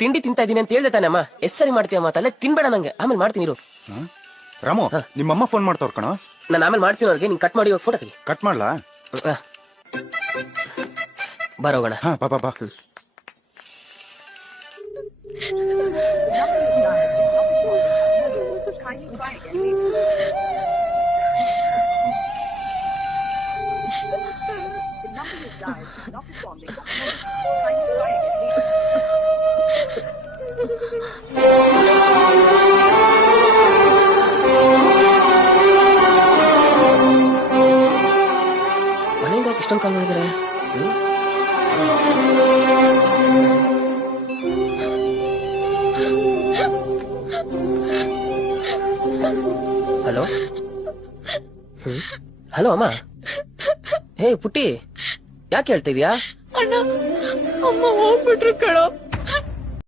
ತಿಂಡಿ ತಿಂತಾ ಇದೀನಿ ಅಂತ ಹೇಳ್ದೆ ತಾನೆ ಅಮ್ಮ. ಎಷ್ಟ್ ಸರಿ ಮಾಡ್ತೀಯಮ್ಮ? ತಲೆ ತಿನ್ಬೇಡ ನಂಗೆ, ಆಮೇಲೆ ಮಾಡ್ತೀನಿ ಇರು. ರಾಮು, ನಿಮ್ಮಮ್ಮ ಫೋನ್ ಮಾಡ್ತವ್ರ ಕಣ. ನಾನು ಆಮೇಲೆ ಮಾಡ್ತೀನಿ ಅವ್ರಿಗೆ. ನೀನ್ ಕಟ್ ಮಾಡಿ ಫೋಟೋ ತೆಗಿ. ಕಟ್ ಮಾಡ್ಲಾ? ಬರೋಗೋಣ. ಹಾ, ಬಾ ಬಾ ಬಾ. ಮನೆಯಿಂದ ಇಷ್ಟೊಂದು ಕಾಲ್ ಮಾಡಿದಾರೆ. ಹಲೋ. ಹಲೋ ಅಮ್ಮ. ಹೇ ಪುಟ್ಟಿ, ಯಾಕೆ ಹೇಳ್ತಾ ಇದೀಯಾ? ಅಣ್ಣ, ಅಮ್ಮ ಹೋಗ್ಬಿಟ್ರು ಕಣೋ.